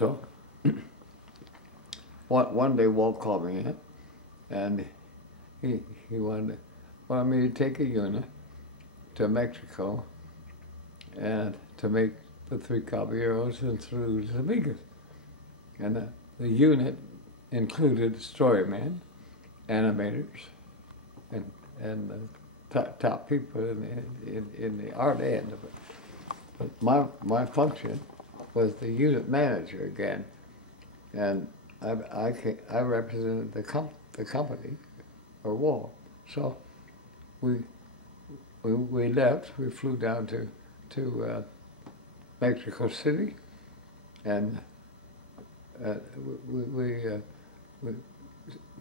So one day Walt called me in, and he wanted me to take a unit to Mexico and to make the 3 Caballeros and Saludos Amigos. And the unit included storymen, animators, and top people in the art end of it. But my function was the unit manager again, and I represented the company, or Walt. So we left. We flew down to Mexico City, and we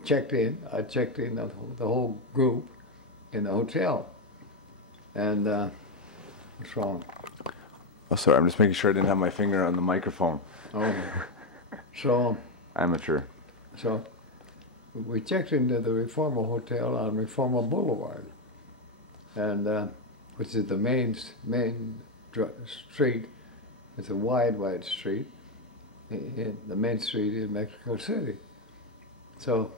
checked in. I checked in the whole group in the hotel. And what's wrong? Oh, sorry. I'm just making sure I didn't have my finger on the microphone. Oh, so amateur. So we checked into the Reforma Hotel on Reforma Boulevard, and which is the main street. It's a wide street. The main street in Mexico City. So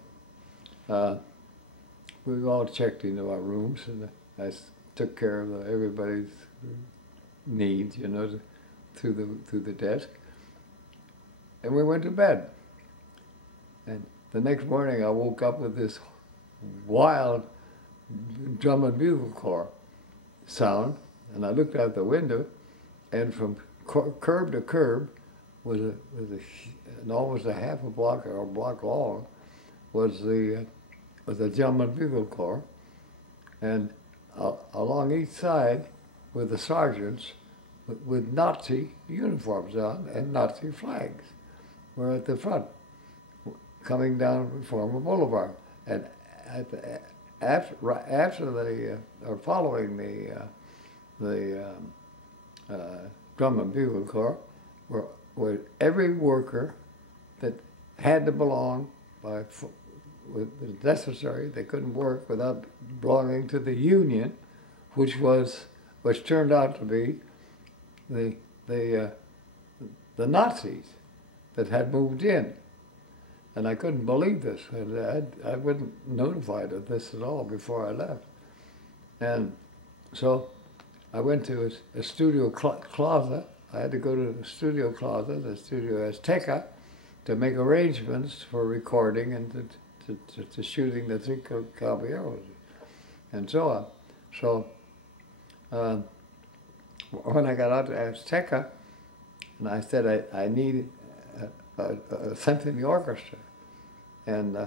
we all checked into our rooms, and I took care of everybody's needs, you know, through the desk. And we went to bed. And the next morning I woke up with this wild drum and bugle corps sound, and I looked out the window, and from curb to curb was almost a half a block or a block long was the drum and bugle corps, and along each side were the sergeants with Nazi uniforms on and Nazi flags. Were at the front, coming down Reforma Boulevard, and following the drum and bugle corps were every worker that had to belong was necessary. They couldn't work without belonging to the union, which turned out to be the Nazis that had moved in. And I couldn't believe this. I wasn't notified of this at all before I left. And so I went to a studio closet. I had to go to the studio closet, the Studio Azteca, to make arrangements for recording and to shooting the 3 Caballeros and so on. So when I got out to Azteca, and I said I need a symphony orchestra, and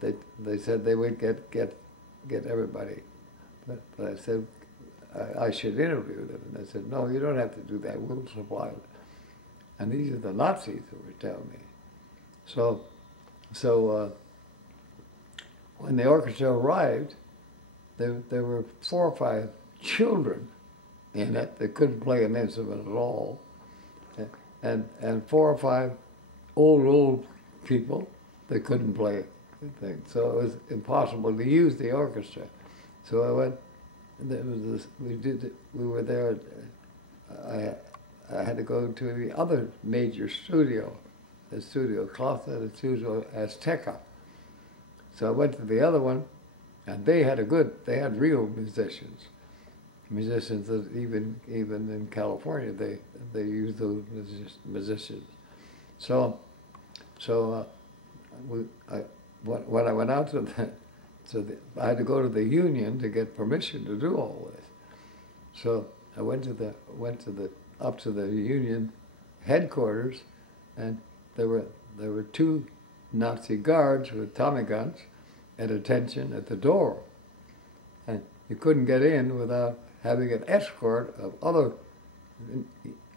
they said they would get everybody, but I said I should interview them, and they said, no, you don't have to do that, we'll supply it. And these are the Nazis that were telling me. So when the orchestra arrived, there were 4 or 5 children in it that couldn't play an instrument at all, and 4 or 5 old people that couldn't play anything. So it was impossible to use the orchestra. So I went. There was this, we were there. I had to go to the other major studio, the Studio Closet, the Studio Azteca. So I went to the other one, and they had real musicians that even in California they use those musicians. So when I went out to I had to go to the union to get permission to do all this. So I went up to the union headquarters, and there were 2 Nazi guards with Tommy guns at attention at the door, and you couldn't get in without having an escort of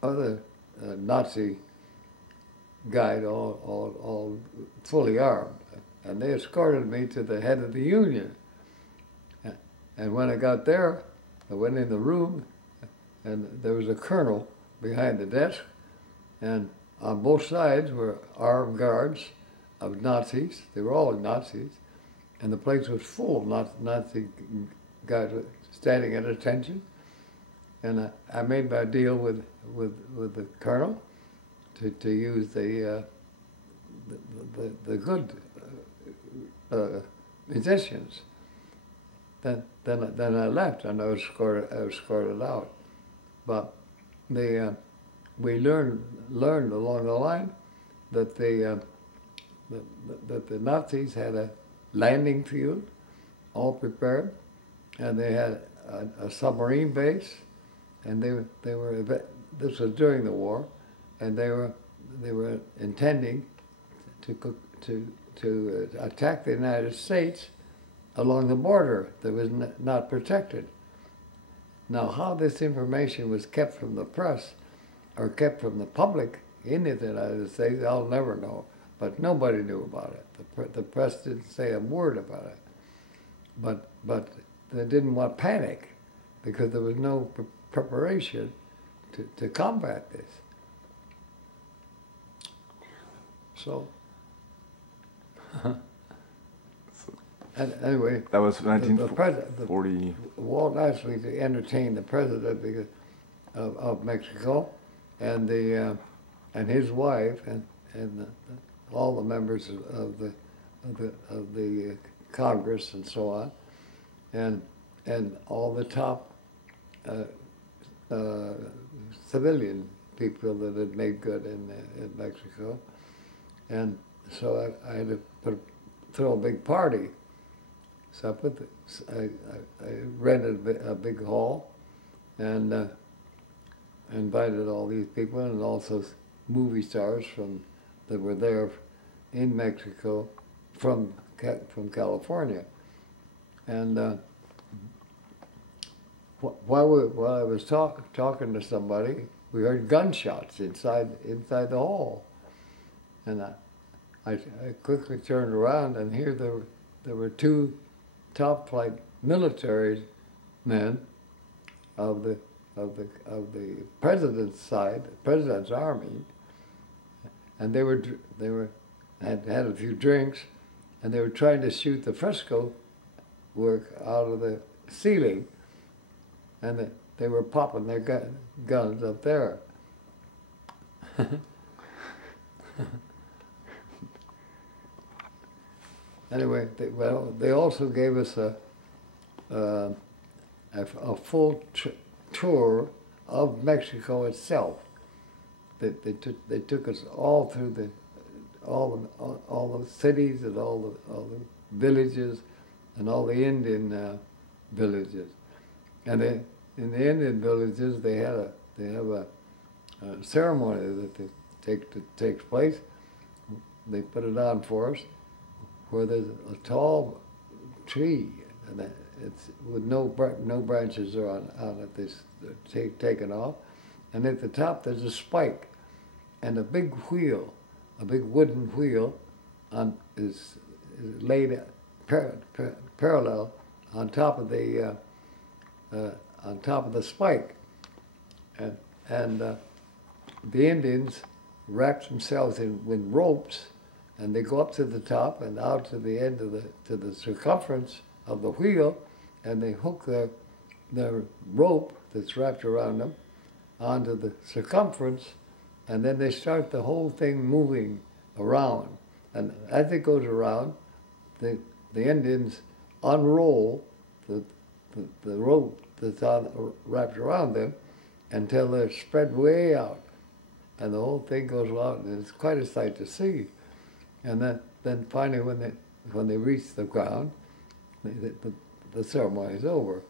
other Nazi guys, all fully armed. And they escorted me to the head of the union. And when I got there, I went in the room, and there was a colonel behind the desk, and on both sides were armed guards of Nazis. They were all Nazis, and the place was full of Nazi guys standing at attention. And I made my deal with the colonel to use the good musicians. Then I left and I was escorted out. But we learned along the line that the Nazis had a landing field all prepared, and they had a submarine base, and they were this was during the war, and they were intending to attack the United States along the border that was not protected. Now, how this information was kept from the press or kept from the public in the United States, I'll never know. But nobody knew about it. The press didn't say a word about it. But they didn't want panic because there was no preparation to combat this. So, and anyway, that was 1940. Walt actually entertained the president because of Mexico, and his wife and all the members of the Congress and so on, and all the top civilian people that had made good in Mexico, and so I had to throw a big party. So I rented a big hall, and invited all these people, and also movie stars that were there in Mexico from California. And while I was talking to somebody, we heard gunshots inside the hall, and I quickly turned around, and here there were two top flight military men of the president's side, the president's army, and they had a few drinks, and they were trying to shoot the fresco work out of the ceiling, and they were popping their guns up there. Anyway, they also gave us a full tour of Mexico itself. They took us all through all the cities and all the villages and all the Indian villages. And in the Indian villages, they have a ceremony that takes place. They put it on for us, where there's a tall tree, and it's with no branches are on it. This taken off, and at the top there's a spike, and a big wheel, a big wooden wheel, is laid parallel on top of the spike, and the Indians wrap themselves with ropes, and they go up to the top and out to the end of the circumference of the wheel, and they hook their rope that's wrapped around them onto the circumference, and then they start the whole thing moving around. And as it goes around, the Indians unroll the rope that's wrapped around them until they're spread way out, and the whole thing goes out, and it's quite a sight to see. And then finally, when they reach the ground, the ceremony is over.